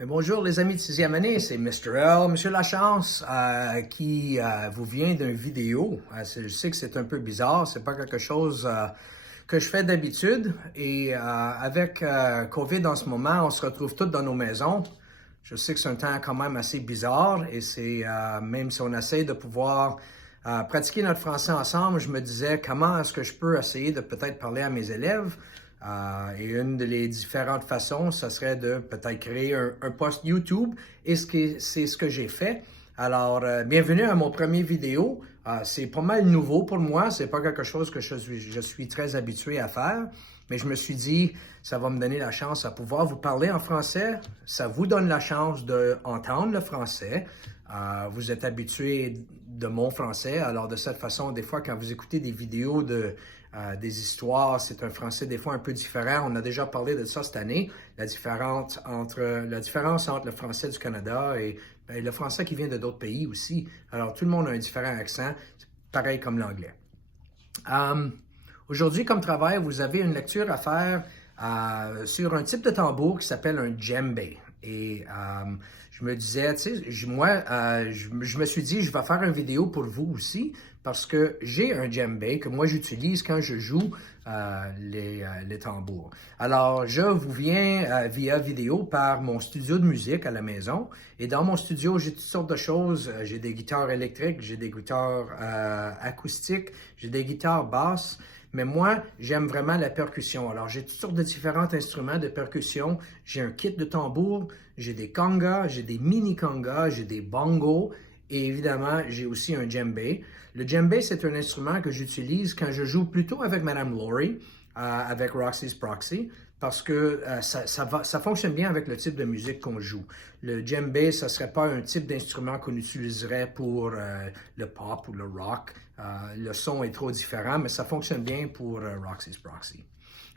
Mais bonjour les amis de sixième année, c'est Mr. L, Monsieur Lachance, qui vous vient d'une vidéo. Je sais que c'est un peu bizarre, c'est pas quelque chose que je fais d'habitude. Et avec COVID en ce moment, on se retrouve tous dans nos maisons. Je sais que c'est un temps quand même assez bizarre et c'est même si on essaie de pouvoir pratiquer notre français ensemble, je me disais comment est-ce que je peux essayer de peut-être parler à mes élèves. Et une des différentes façons, ce serait de peut-être créer un post YouTube. Et c'est ce que j'ai fait. Alors, bienvenue à mon premier vidéo. C'est pas mal nouveau pour moi. C'est pas quelque chose que je suis très habitué à faire. Mais je me suis dit, ça va me donner la chance à pouvoir vous parler en français. Ça vous donne la chance d'entendre le français. Vous êtes habitué de mon français. Alors, de cette façon, des fois, quand vous écoutez des vidéos des histoires, c'est un français des fois un peu différent. On a déjà parlé de ça cette année, la différence entre le français du Canada et le français qui vient de d'autres pays aussi. Alors, tout le monde a un différent accent, pareil comme l'anglais. Aujourd'hui, comme travail, vous avez une lecture à faire sur un type de tambour qui s'appelle un djembé. Et je me disais, tu sais, moi, je me suis dit, je vais faire une vidéo pour vous aussi parce que j'ai un djembé que moi j'utilise quand je joue les tambours. Alors, je vous viens via vidéo par mon studio de musique à la maison. Et dans mon studio, j'ai toutes sortes de choses. J'ai des guitares électriques, j'ai des guitares acoustiques, j'ai des guitares basses. Mais moi, j'aime vraiment la percussion. Alors, j'ai toutes sortes de différents instruments de percussion. J'ai un kit de tambour, j'ai des congas, j'ai des mini congas, j'ai des bongos et évidemment, j'ai aussi un djembé. Le djembé, c'est un instrument que j'utilise quand je joue plutôt avec Madame Laurie, avec Roxy's Proxy, parce que ça fonctionne bien avec le type de musique qu'on joue. Le djembé, ce ne serait pas un type d'instrument qu'on utiliserait pour le pop ou le rock. Le son est trop différent, mais ça fonctionne bien pour Roxy's Proxy.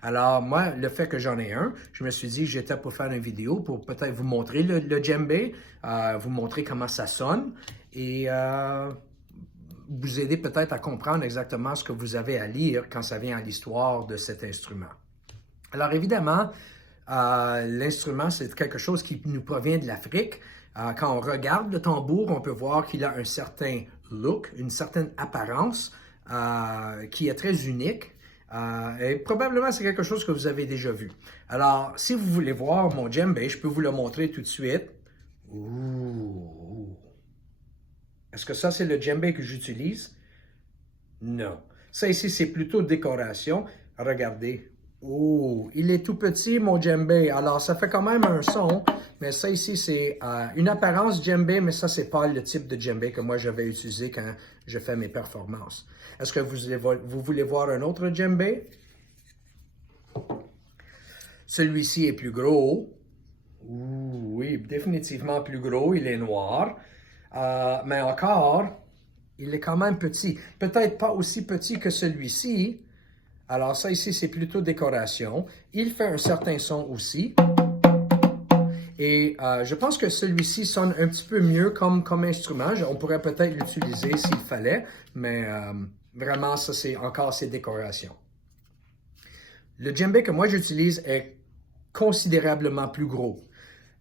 Alors, moi, le fait que j'en ai un, je me suis dit que j'étais pour faire une vidéo pour peut-être vous montrer le djembé, vous montrer comment ça sonne et vous aider peut-être à comprendre exactement ce que vous avez à lire quand ça vient à l'histoire de cet instrument. Alors, évidemment, l'instrument, c'est quelque chose qui nous provient de l'Afrique. Quand on regarde le tambour, on peut voir qu'il a un certain look, une certaine apparence qui est très unique. Et probablement, c'est quelque chose que vous avez déjà vu. Alors, si vous voulez voir mon djembé, je peux vous le montrer tout de suite. Ouh. Est-ce que ça, c'est le djembé que j'utilise? Non. Ça ici, c'est plutôt décoration. Regardez. Oh, il est tout petit, mon djembé. Alors, ça fait quand même un son, mais ça ici, c'est une apparence djembé, mais ça, c'est pas le type de djembé que moi, je vais utiliser quand je fais mes performances. Est-ce que vous voulez voir un autre djembé? Celui-ci est plus gros. Ouh, oui, définitivement plus gros. Il est noir. Mais encore, il est quand même petit. Peut-être pas aussi petit que celui-ci. Alors ça ici, c'est plutôt décoration. Il fait un certain son aussi. Et je pense que celui-ci sonne un petit peu mieux comme instrument. On pourrait peut-être l'utiliser s'il fallait, mais vraiment, ça c'est encore ses décorations. Le djembé que moi j'utilise est considérablement plus gros.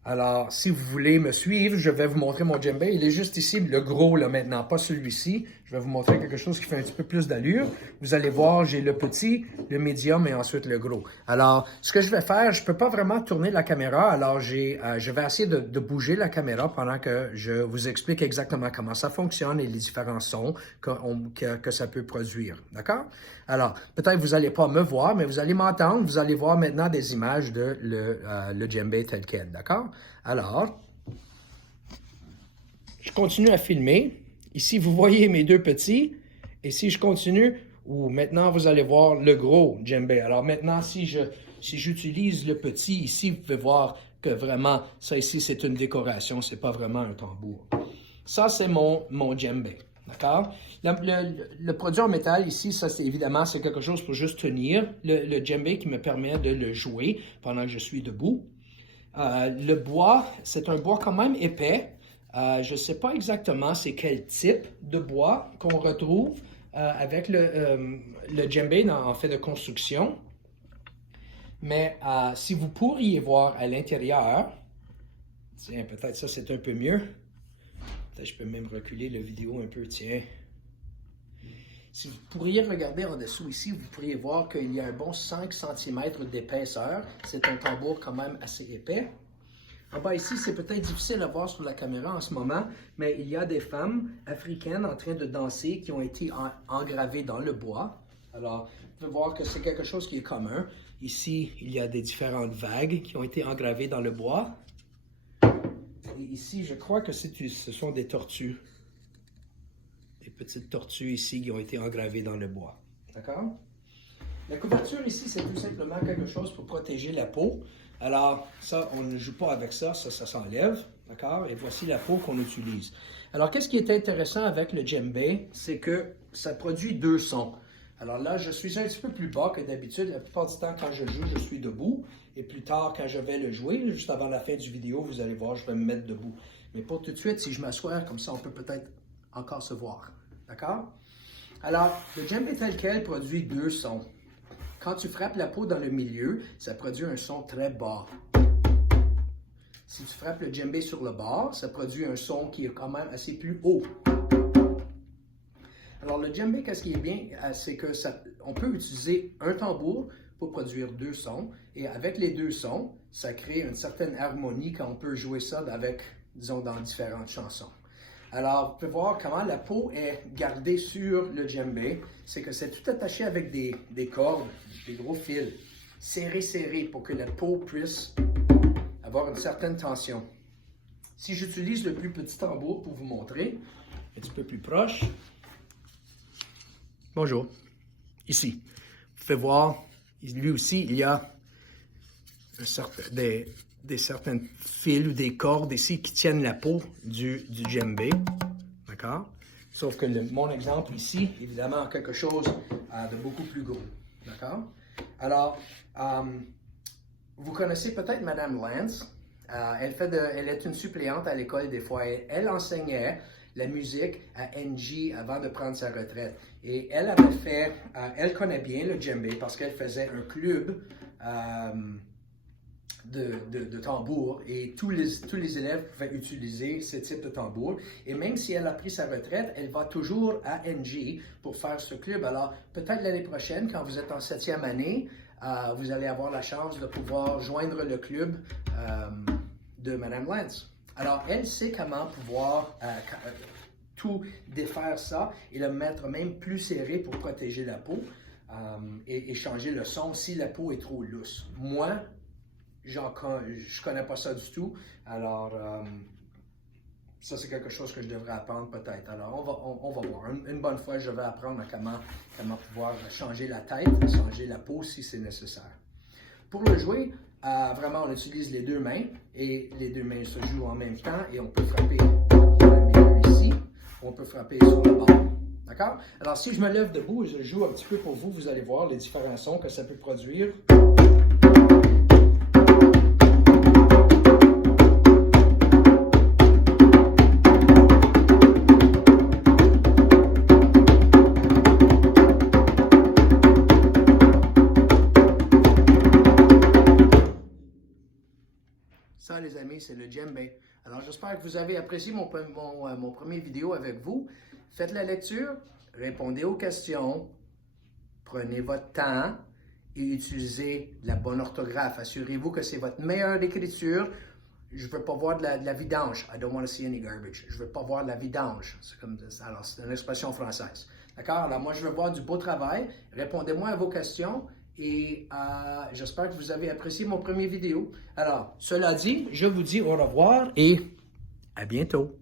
Alors, si vous voulez me suivre, je vais vous montrer mon djembé. Il est juste ici, le gros là maintenant, pas celui-ci. Je vais vous montrer quelque chose qui fait un petit peu plus d'allure. Vous allez voir, j'ai le petit, le médium et ensuite le gros. Alors, ce que je vais faire, je ne peux pas vraiment tourner la caméra. Alors, je vais essayer de bouger la caméra pendant que je vous explique exactement comment ça fonctionne et les différents sons que ça peut produire. D'accord? Alors, peut-être vous n'allez pas me voir, mais vous allez m'entendre. Vous allez voir maintenant des images de le djembé tel quel. D'accord? Alors, je continue à filmer. Ici, vous voyez mes deux petits. Et si je continue, maintenant, vous allez voir le gros djembé. Alors maintenant, si j'utilise le petit, ici, vous pouvez voir que vraiment, ça ici, c'est une décoration. C'est pas vraiment un tambour. Ça, c'est mon djembé. D'accord? Le produit en métal ici, ça, c'est évidemment, c'est quelque chose pour juste tenir le djembé qui me permet de le jouer pendant que je suis debout. Le bois, c'est un bois quand même épais. Je ne sais pas exactement c'est quel type de bois qu'on retrouve avec le djembé en fait de construction. Mais si vous pourriez voir à l'intérieur, Tiens, peut-être ça c'est un peu mieux. Peut-être je peux même reculer la vidéo un peu, tiens. Si vous pourriez regarder en dessous ici, vous pourriez voir qu'il y a un bon 5 cm d'épaisseur. C'est un tambour quand même assez épais. En bas ici, c'est peut-être difficile à voir sur la caméra en ce moment, mais il y a des femmes africaines en train de danser qui ont été engravées dans le bois. Alors, vous pouvez voir que c'est quelque chose qui est commun. Ici, il y a des différentes vagues qui ont été engravées dans le bois. Et ici, je crois que ce sont des tortues. Des petites tortues ici qui ont été engravées dans le bois. D'accord? La couverture ici, c'est tout simplement quelque chose pour protéger la peau. Alors, ça, on ne joue pas avec ça, ça s'enlève. D'accord? Et voici la peau qu'on utilise. Alors, qu'est-ce qui est intéressant avec le djembé? C'est que ça produit deux sons. Alors là, je suis un petit peu plus bas que d'habitude. La plupart du temps, quand je joue, je suis debout. Et plus tard, quand je vais le jouer, juste avant la fin du vidéo, vous allez voir, je vais me mettre debout. Mais pour tout de suite, si je m'assois, comme ça, on peut peut-être encore se voir. D'accord? Alors, le djembé tel quel produit deux sons. Quand tu frappes la peau dans le milieu, ça produit un son très bas. Si tu frappes le djembé sur le bord, ça produit un son qui est quand même assez plus haut. Alors, le djembé, qu'est-ce qui est bien, c'est que on peut utiliser un tambour pour produire deux sons. Et avec les deux sons, ça crée une certaine harmonie quand on peut jouer ça avec, disons, dans différentes chansons. Alors, vous pouvez voir comment la peau est gardée sur le djembé. C'est que c'est tout attaché avec des cordes, des gros fils, serrés pour que la peau puisse avoir une certaine tension. Si j'utilise le plus petit tambour pour vous montrer, un petit peu plus proche. Bonjour. Ici. Vous pouvez voir, lui aussi, il y a des certains fils ou des cordes ici qui tiennent la peau du djembé. D'accord? Sauf que mon exemple ici, évidemment, quelque chose de beaucoup plus gros. D'accord? Alors, vous connaissez peut-être Madame Lance. Elle est une suppléante à l'école des fois. Elle enseignait la musique à NG avant de prendre sa retraite. Et elle avait fait, elle connaît bien le djembé parce qu'elle faisait un club de tambour et tous les élèves pouvaient utiliser ce type de tambour. Et même si elle a pris sa retraite, elle va toujours à NG pour faire ce club. Alors, peut-être l'année prochaine, quand vous êtes en 7e année, vous allez avoir la chance de pouvoir joindre le club de Madame Lance. Alors, elle sait comment pouvoir tout défaire ça et le mettre même plus serré pour protéger la peau et changer le son si la peau est trop lousse. Moi, je connais pas ça du tout. Alors, ça, c'est quelque chose que je devrais apprendre peut-être. Alors, on va voir. Une bonne fois, je vais apprendre à comment pouvoir changer la tête, changer la peau si c'est nécessaire. Pour le jouer, vraiment, on utilise les deux mains et les deux mains se jouent en même temps et on peut frapper dans le milieu ici, on peut frapper sur le bord. D'accord? Alors, si je me lève debout et je joue un petit peu pour vous, vous allez voir les différents sons que ça peut produire. Ça, les amis, c'est le djembé. Alors, j'espère que vous avez apprécié mon premier vidéo avec vous. Faites la lecture, répondez aux questions, prenez votre temps et utilisez la bonne orthographe. Assurez-vous que c'est votre meilleure écriture. Je ne veux pas voir de la vidange. I don't want to see any garbage. Je ne veux pas voir de la vidange. Alors, c'est une expression française. D'accord? Alors, moi, je veux voir du beau travail. Répondez-moi à vos questions. Et j'espère que vous avez apprécié mon premier vidéo. Alors, cela dit, je vous dis au revoir et à bientôt.